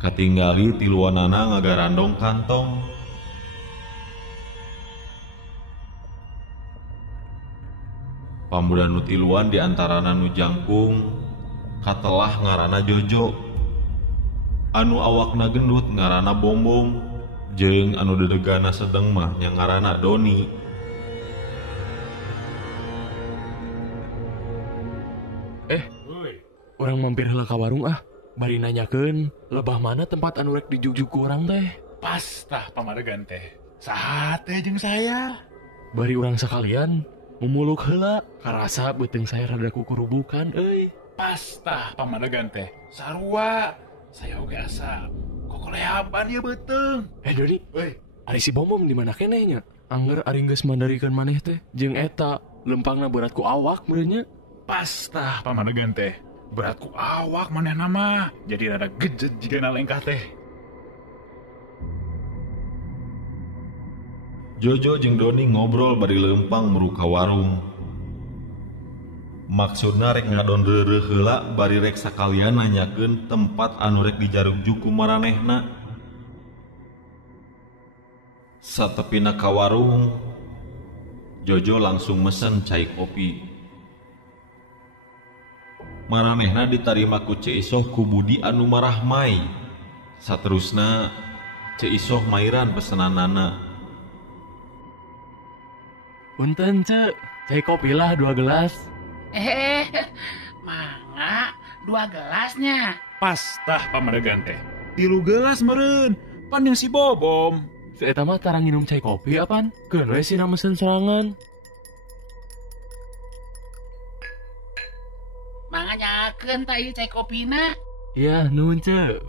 Katinggali tiluanana ngagarandong kantong. Pamuda nu tiluan diantarana nu jangkung katelah ngaranna Jojo, anu awakna gendut ngaranna Bombom, jeung anu dedegana sedeng mah nya ngaranna Doni. Orang mampir heula ka warung bari nanyakeun lebah mana tempat anu rek dijujuk ku urang teh. Pas tah pamadegan teh. Saha teh jeung saya? Bari urang sakalian memuluk heula karasa beuteung saya rada kukurubukan euy. Pas tah pamadegan teh. Sarua. Saya oge asa kokoleaban ieu beuteung. Dodi, ari si Bombom di mana keneh nya? Angger ari geus mandarikeun maneh teh jeung eta lempangna berat ku awak meureunnya. Pas tah pamadegan teh. Berat ku awak maneh nama. Jadi rada gejet jigana lengkah teh. Jojo jeung Doni ngobrol bari leumpang meruka warung. Maksudna rek ngadon reureuh heula bari rek sakalian nanyakeun tempat anu rek dijaruk-juk ku maranehna. Satepina ka warung, Jojo langsung mesen cai kopi. Maranehna ditarima ku Ce Isoh ku Budi anu marahmai. Saterusna Ce Isoh mairan pesenanana. Punten Ce, cai kopi lah 2 gelas. Mangga 2 gelasnya. Pas tah pamadegan teh. 3 gelas meureun. Pan jeung si Bobom. Si eta mah tarang nginum cai kopi apaan? Keun we sina mesen sorangan. Mangga nyakeun tah ieu cai kopina. Iya, nuhun Ce.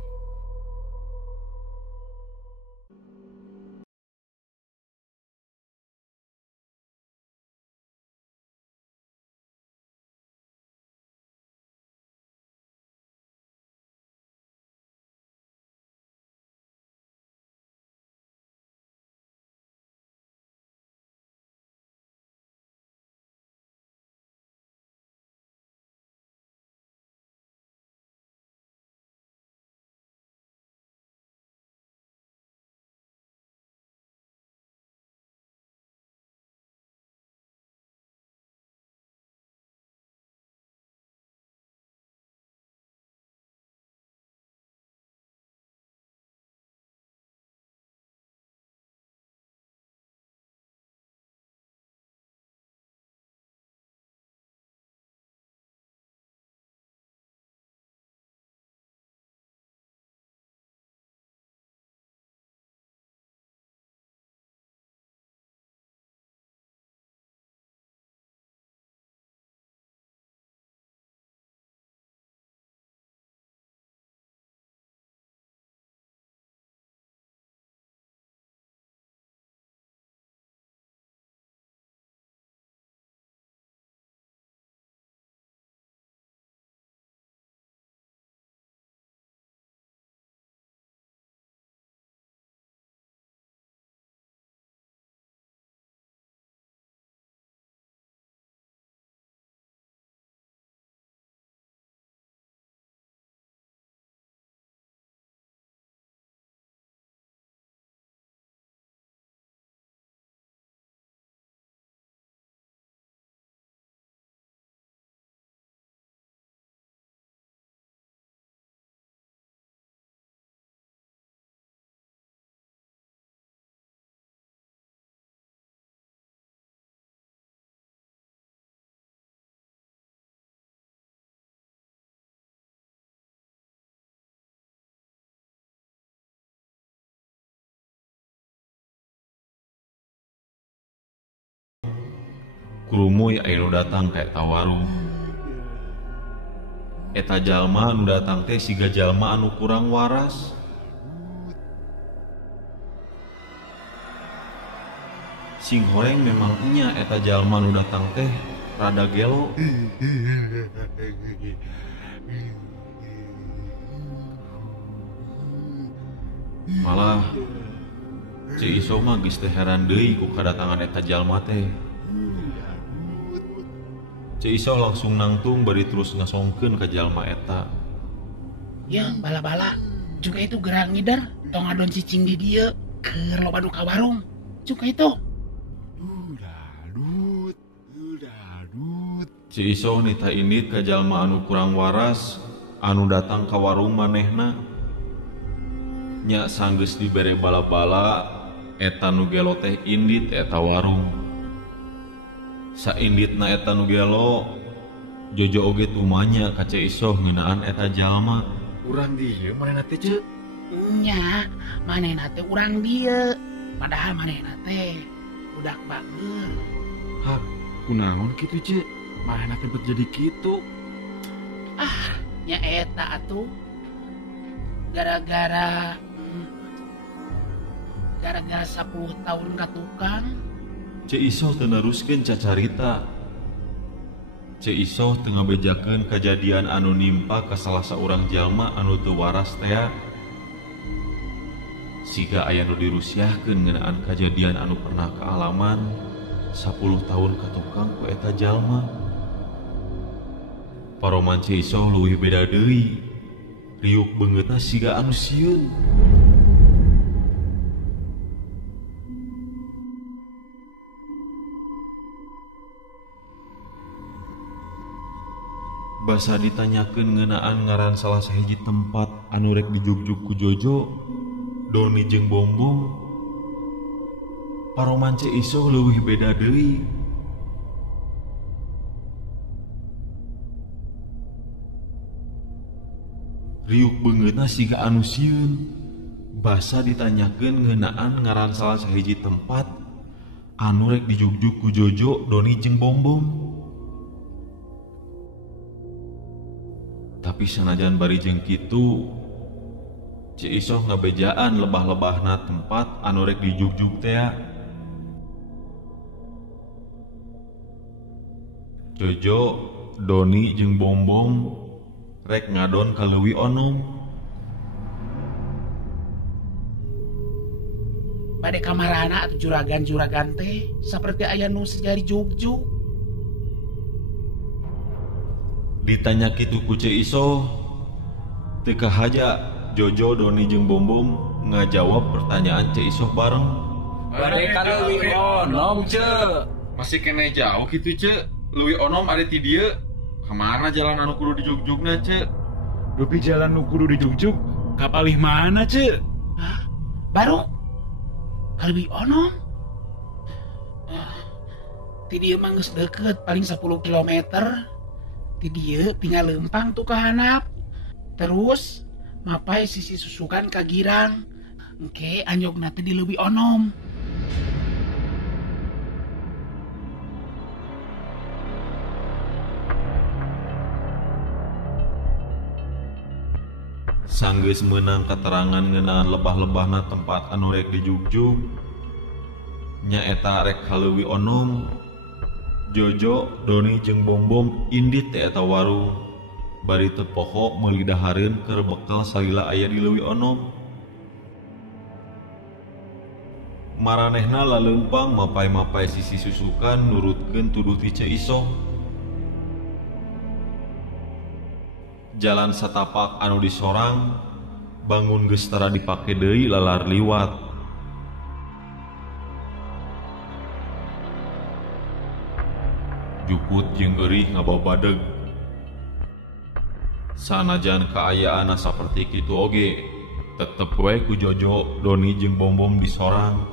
Kurumuy aya nu datang ka eta warung. Eta jalma nu datang teh siga jalma anu kurang waras. Sing horeng memang nya eta jalma nu datang teh rada gelo. Malah Ce Isoh mah geus teh heran deui ku kadatangan eta jalma teh. Ce Isoh langsung nangtung bari terus ngasongkeun ka jalma eta. Yang bala-bala Juga itu gerang ngider tong adon cicing di dia ke loba nu ka warung. Juga itu. Udadut. Si Isoh nita indit ka jalma anu kurang waras anu datang ka warung manehna. Nya sanggeus dibere bala-bala eta nu gelo teh indit eta warung. Sainditna eta nu gelo Jojo oge tumanya ka Cek Isoh ngeunaan eta jalma. Urang dieu manehna teh ce. Nya, manehna teh urang dia. Padahal manehna teh budak bageur. Hah, kunaon kitu ce? Manehna teh bet jadi kitu. Nya eta atuh. Gara-gara 10 tahun ka tukang. Cek Isoh teu neruskeun cacarita. Cek Isoh teu ngabejakeun kajadian anu nimpa ka salah saurang jalma anu teu waras teh. Siga aya nu dirusiahkeun ngeunaan kajadian anu pernah kaalaman 10 tahun ka tukang ku eta jalma. Paroman Cek Isoh leuwih beda deui. Riuk beungeutna siga anu sieun. Basa ditanyakeun ngeunaan ngaran salah sahiji tempat anu rek dijugjuk ku Jojo, Doni jeung Bombom. Paroman Cek Isoh leuwih beda deui. Riuk beungeutna siga anu sieun. Basa ditanyakeun ngeunaan ngaran salah sahiji tempat anu rek dijugjuk ku Jojo, Doni jeung Bombom. Tapi sanajan bari jeung kitu, Cek Isoh ngabejaan lebah-lebahna tempat anu rek dijugjuk teh. Jojo, Doni jeung Bombom rek ngadon ka Leuwi Onom. Bade kamarana atuh juragan-juragan teh saperti aya nu sejari jugjuk. Ditanya kitu ku Cek Isoh, teu kahaja Jojo, Doni jeung Bombom ngajawab pertanyaan Cek Isoh bareng. Bade ka Leuwi Onom ce. Masih kene jauh kitu ce. Leuwi Onom ada ti dieu. Kamana jalan anu kudu dijugjugna ce? Dupi jalan nu kudu dijugjuk kapalih mana ce? Hah? Baru ka Leuwi Onom. Ti dieu mah geus deukeut paling 10 kilometer. Ti dieu tinggal lempang tuh ke handap. Terus mapai sisi susukan ka girang. Engke anjogna teh di Leuwi Onom. Sanggeus meunang keterangan ngeunaan lebah-lebahna tempat anu rek dijugjuk, nya eta rek ka Leuwi Onom. Jojo, Doni jeung Bombom indit teh eta warung. Bari teu poho meuli dahareun keur bekal salila aya di Leuwi Onom. Maranehna laleumpang mapai-mapai sisi susukan nurutkeun tuduh ti Cek Isoh. Jalan satapak anu disorang bangun geus tara dipake deui lalar liwat. Juput jeung geurih ngababadeg. Sanajan kaayaana saperti kitu oge, tetep we ku Jojo, Doni jeung Bombom disorang.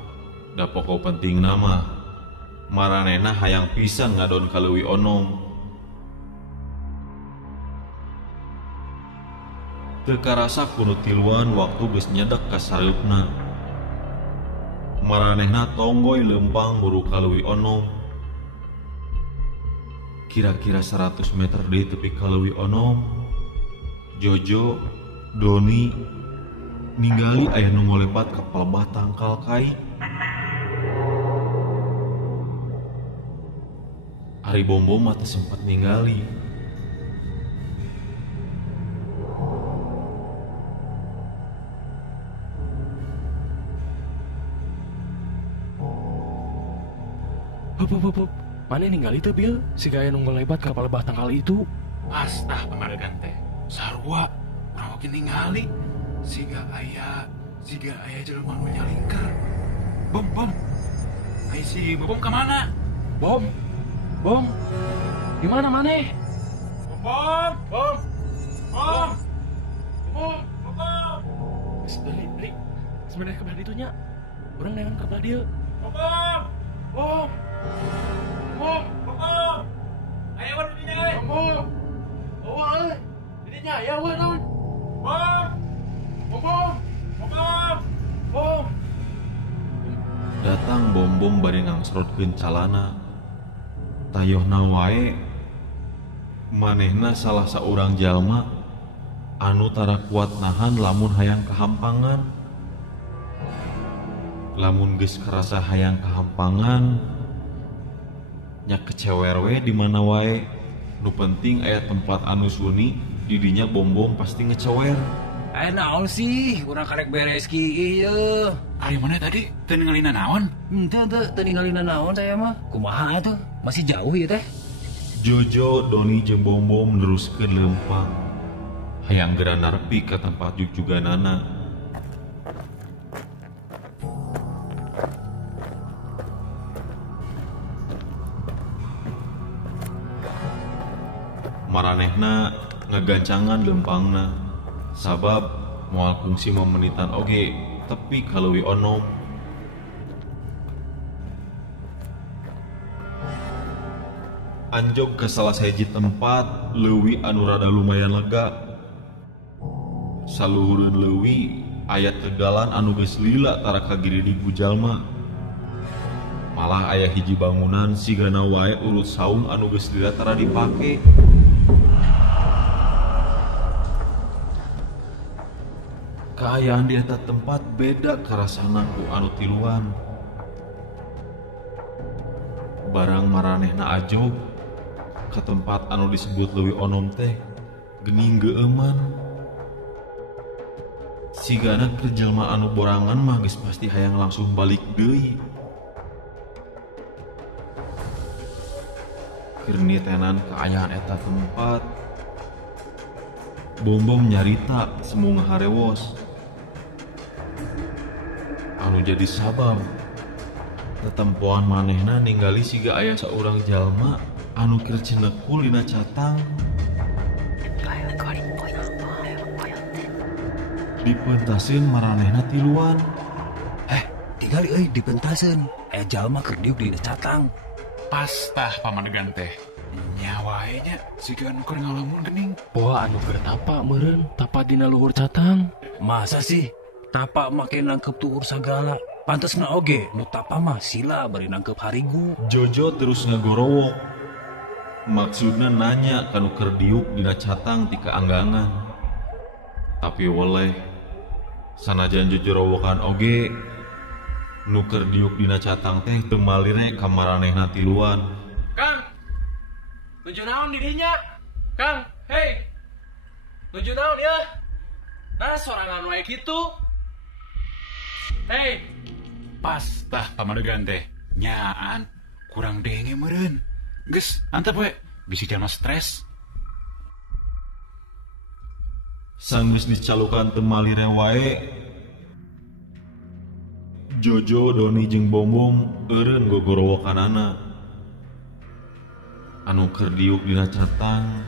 Da pokok pentingna mah maranehna hayang pisan ngadon ka Leuwi Onom. Teu karasa kudu tiluan waktu geus nyedek ka sareupna. Maranehna tonggoy leumpang buru ka Leuwi Onom. Kira-kira 100 meter di tepi ka Leuwi Onom, Jojo, Doni ningali aya nu ngolebat ka palebah tangkal kai. Ari Bombom mah teu sempat ningali. Hop. Mana ningali teu Bill si gaya nu ngelebat ka palebah tangkal itu? Astah pamadagan teh. Sarua, urang oge ningali. Siga aya jelema nu nyalingker. Bom. Ai si Bom ka mana? Bom, di mana maneh? Bom. Beli. Sebenarnya kebelah ditunya. Orang neangan kebelah dia. Bom. Aya wae di dinya. Bom. Oh, dirinya ya weh naon? Bom. Datang bom bari ngangsrotkeun calana. Tayohna wae manehna salah saurang jalma anu tara kuat nahan lamun hayang kahampangan. Lamun geus karasa hayang kahampangan nya kecewer we di mana wae. Nu penting aya tempat anu suni, didinya bom pasti ngecewer. Naon sih, urang karek beres ki ieu. Ari mana tadi? Teu ningalina naon? Teu ningalina naon saya mah. Kumaha atuh? Masih jauh ieu teh. Jojo, Doni jeung bom neruskeun leumpang. Hayang geura narpi ka tempat jujuganana. Maranehna ngagancangan leumpangna. Sabab moal kungsi memenitan oge tepi ka leuwih onom. Anjog ke salah sahiji tempat leuwih anu rada lumayan lega. Saluhureun leuwih aya tegalan anu geus lila tara kagiridi ku jalma. Malah aya hiji bangunan sigana wae urut saung anu geus lila tara dipake. Kaayaan di eta tempat beda karasana ku anu tiluan. Barang maranehna ajog ke tempat anu disebut leuwih onom teh geuning geueuman. Sigana keur jelma anu borangan mah geus pasti hayang langsung balik deui. Keur nitenan kaayaan eta tempat, Bom nyarita semua harewos. Anu jadi sabab tetempoan manehna ningali siga aya saurang jalma anu keur cenekul dina catang. Dipentaseun maranehna tiluan. Tinggali euy dipentaseun. Jalma keur diuk di catang. Pas tah pamanegan teh. Nya wae nya siga anu keur ngalamun geuning. Poa anu keur tapa meureun, tapa dina luhur catang. Masa sih? Tapa make nangkep tuhur sagala. Pantesna oge nu tapa mah sila bari nangkep harigu. Jojo terus ngagorowok. Maksudna nanya kanu keur diuk dina catang ti kaanggangan. Tapi weleh sanajan jojorowokan oge nu keur diuk dina catang teh teu malire ka maranehna tiluan. Kang, nuju naon di dinya? Kang, hei, nuju naon ya? Nah, sorangan wae kitu. Hei, Pas tah pamanegan teh. Nyaan kurang denge meureun. Geus, antep we. Bisi jalma stres. Sanggeus dicalukan teu malire wae. Jojo, Doni jeung Bom eureun gogorowokanana. Anu keur diuk dina catang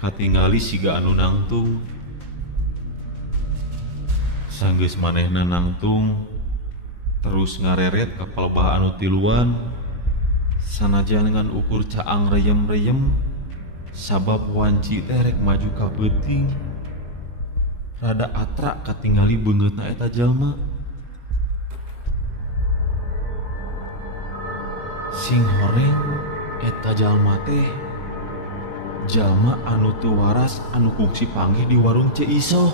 katingali siga anu nangtung. Sanggeus manehna nangtung terus ngareret ka palebah anu tiluan. Sanajan dengan ukur caang reyem-reyem sabab wanci teh rek maju ka beuting. Rada atra katingali beungeutna eta jalma. Sing horeng eta jalma teh jalma anu teu waras anu kungsi panggih di warung Ce Iso.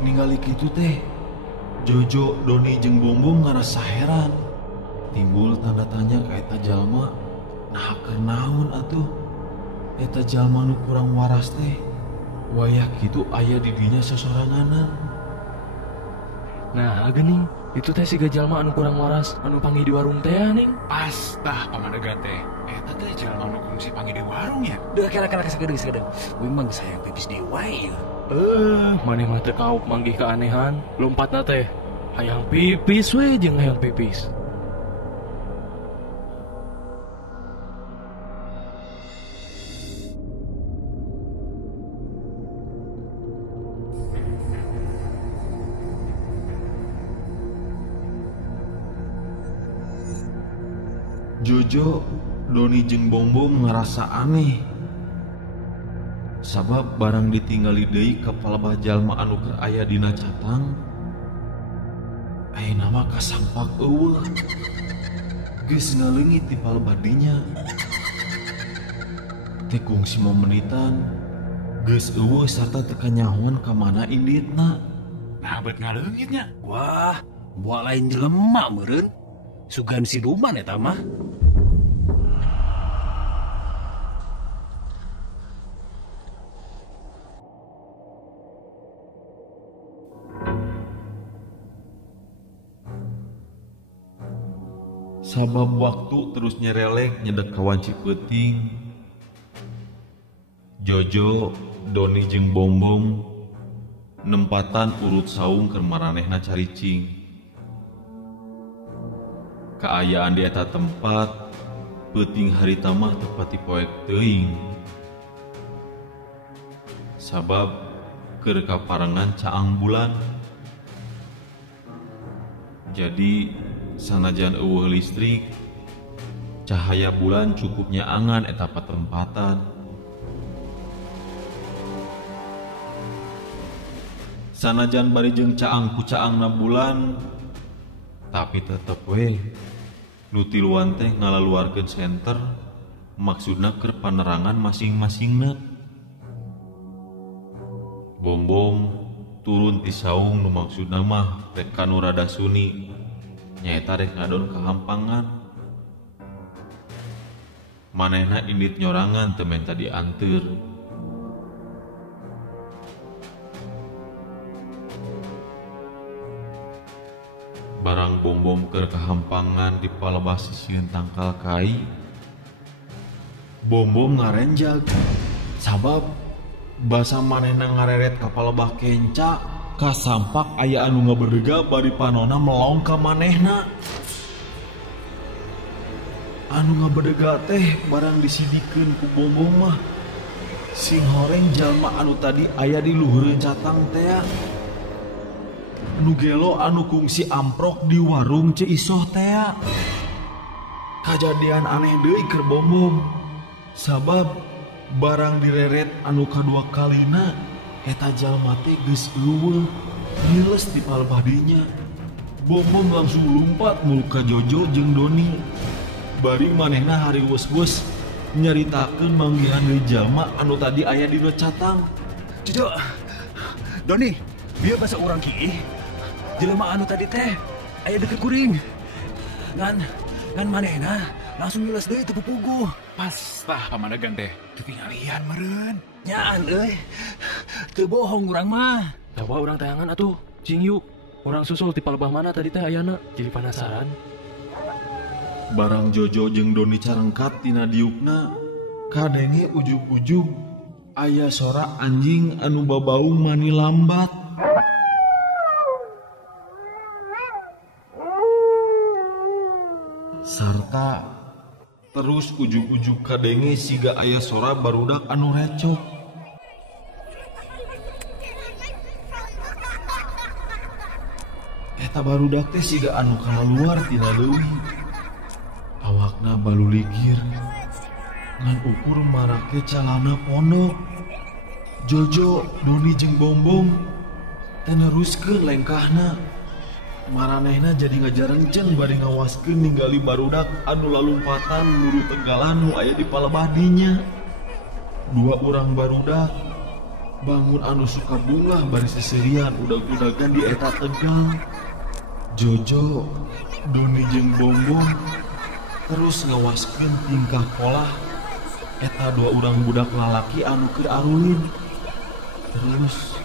Ningali kitu teh Jojo, Doni jeung Bom ngarasa heran. Timbul tanda tanya ka eta jalma, nah keur naon atuh? Eta jalma nu kurang waras teh wayah kitu aya di dinya sosoranganan. Nah, gening, itu teh si jalma anu kurang waras, anu panggil di warung teh ning. Pas tah pamadegan teh. Eta teh jalma nu kungsi panggil di warung ya. Duh, kira-kira sakeudeung. Memang saya pipis di wae. Maneh mah teu kaup manggih keanehan. Lompatna teh hayang pipis we jeung hayang pipis. Jojo, Doni jeung Bombom ngerasa aneh. Sabab barang ditinggali deui ka palebah jalma anu keur aya dina catang. Ayeuna mah kasampak eueuh. Geus ngaleungit di palebah dinya. Teh kungsi momenitan geus eueuh sarta teu kanyahoan ka mana inditna. Nah, beut ngaleungitnya. Wah, buah lain jelema meureun. Sugan siluman eta mah. Sabab waktu terus nyerelek nyedek kawan Cipeuting. Jojo, Doni jeung Bombom nempatan urut saung keur maranehna caricing. Kaayaan di eta tempat peuting harita mah teu pati poek teuing. Sabab keur kaparengan caang bulan. Jadi sanajan eueuh listrik, cahaya bulan cukup nyaangan eta patempatan. Sanajan bari jeung caang ku caangna bulan, tapi tetep we nu tiluan teh ngalaluarkeun senter, maksudna keur panerangan masing-masingna. Bombom turun ti saung nu maksudna mah rek kanu rada suni, nyaeta rek ngadon kahampangan. Manehna indit nyorangan teu menta dianteur. Barang Bombom keur kahampangan di palebah sisieun tangkal kai. Bombom ngarenjag sabab basa manehna ngareret ka palebah kenca, kasampak aya anu ngaberdega bari panonna melong ka manehna. Anu ngaberdega teh barang disidikeun ku Bombom mah sing horeng jalma anu tadi aya di luhureun catang teh. Nu gelo anu kungsi amprok di warung Ciisoh teh. Kajadian aneh deui keur Bombom. Sabab barang direret anu kadua kalina eta jalma teh geus eueuh ngiles di palebah dinya. Bombom langsung lumpat mulu ka Jojo jeung Doni. Bari manehna hariwes-wes nyaritakeun manggihan deui jalma anu tadi aya dina catang. Jojo, Doni, bieu basa urang kieu. Jelema anu tadi teh aya deket kuring. Ngan manehna langsung ngiles deui teu pupuguh. Pas tah pamadegan teh. Teu tingalian meureun. Nyaan euy. Teu bohong urang mah. Dawa urang tayangan atuh, cing yuk. Urang susul ti palebah mana tadi teh ayana, jadi penasaran. Barang Jojo jeung Doni carengkat tina diukna, kadenge ujug-ujug aya sora anjing anu babaung mani lambat. Sarta terus ujug-ujug kadenge siga aya sora barudak anu recok. Eta barudak teh siga anu kaluar tina leuwih. Awakna baluligir ngan ukur marake calana pondok. Jojo, Doni jeung Bombom teh neruskeun lengkahna. Maranehna jadi ngajarencen bari ngawaskeun ningali barudak anu lalumpatan luru tegalan nu aya di palebah dinya. Dua urang barudak bangun anu suka bunga bari seserian udag-udagan di eta tegal. Jojo, Doni jeung Bombom terus ngawaskeun tingkah pola eta dua urang budak lalaki anu keur arulin. Terus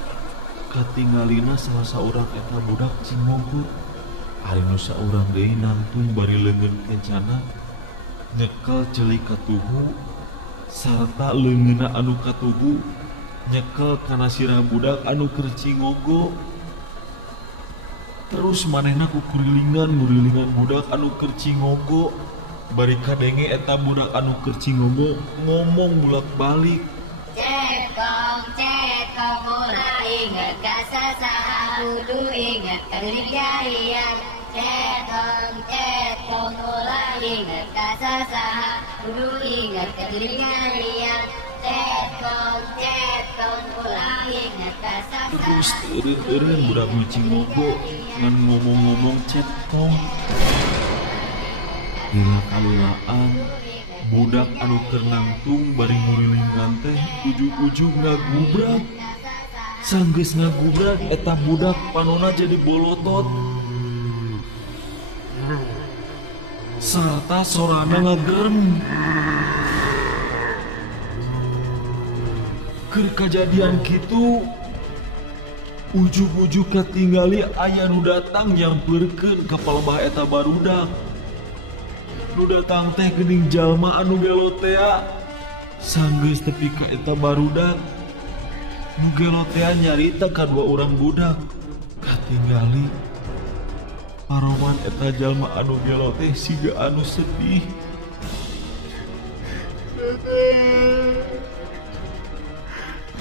katinggalina salah saurang eta budak Cimogot. Ari nu saurang deui nangtung bari leungeun kencana nyekel ceuli ka tugu sarta leungeunna anu katugu nyekel kana sirah budak anu keur cingogo. Terus manehna kukurilingan budak anu keur cingogo. Bari kadenge eta budak anu keur cingogo ngomong bulak-balik. Cekong ulah inget ka sasaha kudu inget ka geuning jarian. Cekong ulah inget ka sasaha kudu inget ka geuning jarian. Cekong ulah inget ka sasaha. Terus eureun budak nu cingogo ngan ngomong-ngomong cekong. Dina kalulaan budak anu keur nangtung bari ngurilingan teh ujug-ujug ngagubrak. Sanggeus ngagubrak eta budak panonna jadi bolotot. Sarta sorana ngagerem. Keur kajadian kitu ujug-ujug katinggali aya nu datang nyampeurkeun ka palebah eta barudak. Nu datang teh geuning jalma anu gelotea. Sanggeus tepi ka eta barudak, nu gelotea nyarita ka dua urang budak. Katinggali paroman eta jalma anu geloteh siga anu sedih.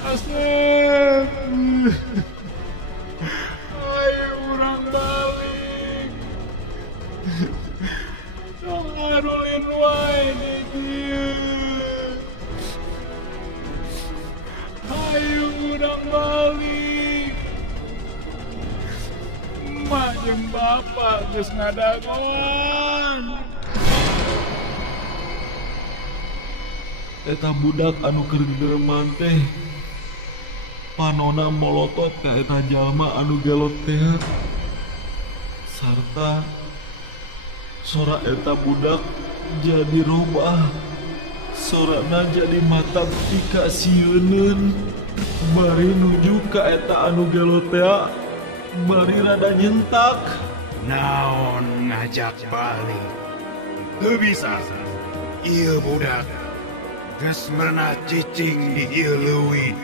Asep, ayo urang balik. Ngarulin wae di dieu. Ayo urang balik. Emak jeung bapak geus ngadagoan. Eta budak anu keur gereman teh panonna molotot ka eta jalma anu gelot teh. Sarta sora eta budak jadi robah. Sorana jadi matak tika sieuneun. Bari nuju ka eta anu gelotea, bari rada nyentak. Naon ngajak balik? Teu bisa. Ieu budak geus meunah cicing di ieu leuwih.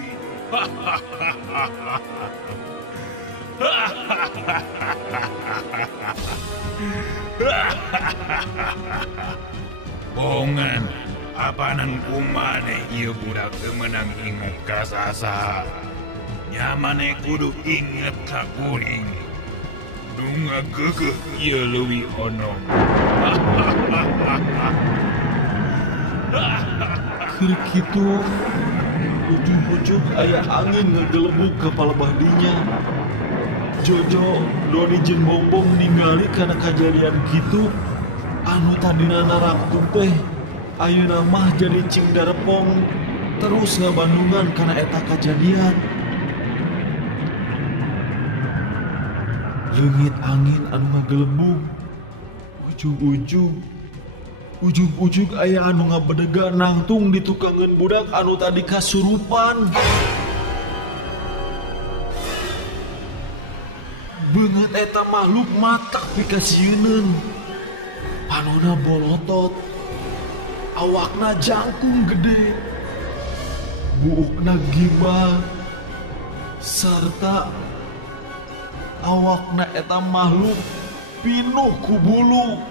Bongan, apanan kumane ieu budak teu meunang inget ka sasaha. Nya maneh kudu inget ka kuring. Nu ngageugeuh ieu leuwih onom. Keur kitu ujug-ujug aya angin ngagelebuk ka palebah dinya. Jojo, Doni jeung Bombom ningali kana kajadian kitu. Anu tadina naraktum teh ayeuna mah jadi cing darepong terus ngabandungan kana eta kajadian. Leungit angin anu ngagelebuk. Ujug-ujug aya anu ngabedega nangtung di tukangeun budak anu tadi kasurupan. Beungeut eta makhluk matak pikasieun. Panonna bolotot, awakna jangkung gede, buukna gimbal, sarta awakna eta makhluk pinuh ku bulu.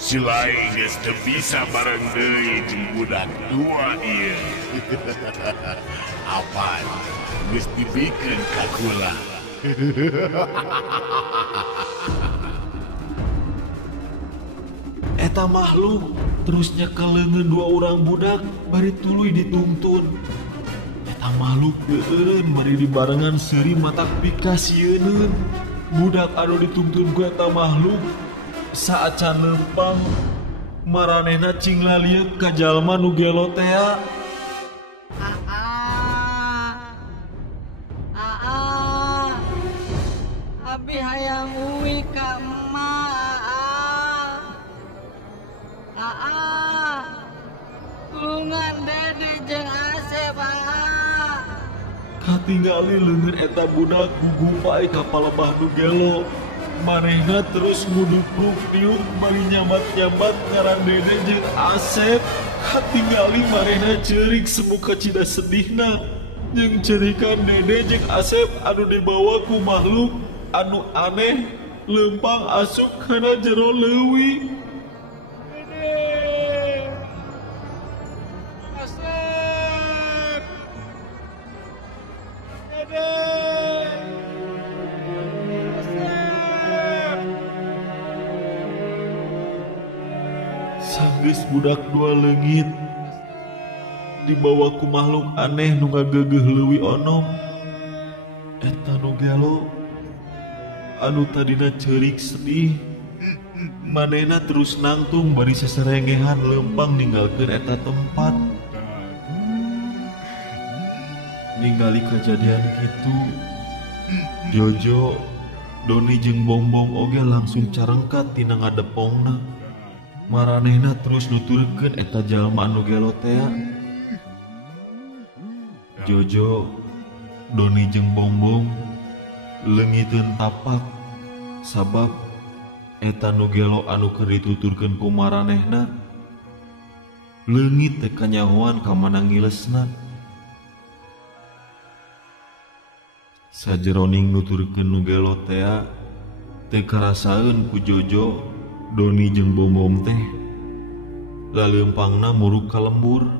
Si lain geus teu bisa bareng deui jeung budak dua ieu. Apaan geus dibikeun ka kula. Eta makhluk terus nyekel leungeun dua urang budak bari tuluy dituntun. Eta makhluk eureun bari dibarengan seuri matak pikasieun. Budak anu dituntun ku eta makhluk saacan leumpang maranehna cing lalieuk ka jalma nu gelotea. Abi hayang uwi ka emak. Katingali leungeun eta budak gugupai ka palebah nu gelo. Manehna terus ngudupruk tiuk bari nyamat-nyamat ngaran Dede jeung Asep. Katingali manehna ceurik semuka cida sedihna jeung ceurikan Dede jeung Asep anu dibawa ku makhluk anu aneh lempang asup kana jero leuwih. Sanggeus budak dua leungit dibawa ku makhluk aneh nu ngageugeuh leuwih onom. Eta nu gelo anu tadina ceurik sedih manehna terus nangtung bari sasarengehan lempang ninggalkeun eta tempat. Ningali kejadian kitu, Jojo, Doni jeung Bombong oge langsung carengkat tina ngadepongna. Maranehna terus nuturkeun eta jalma anu gelo tea. Jojo, Doni jeung Bombong leungiteun tapak sabab eta nu gelo anu keur dituturkeun ku maranehna leungit teh kanyahoan ka mana ngilesna. Sajeroning nuturkeun nu gelo tea teu karasaeun ku Jojo, Doni jeung Bombong teh laleumpangna murug ka lembur.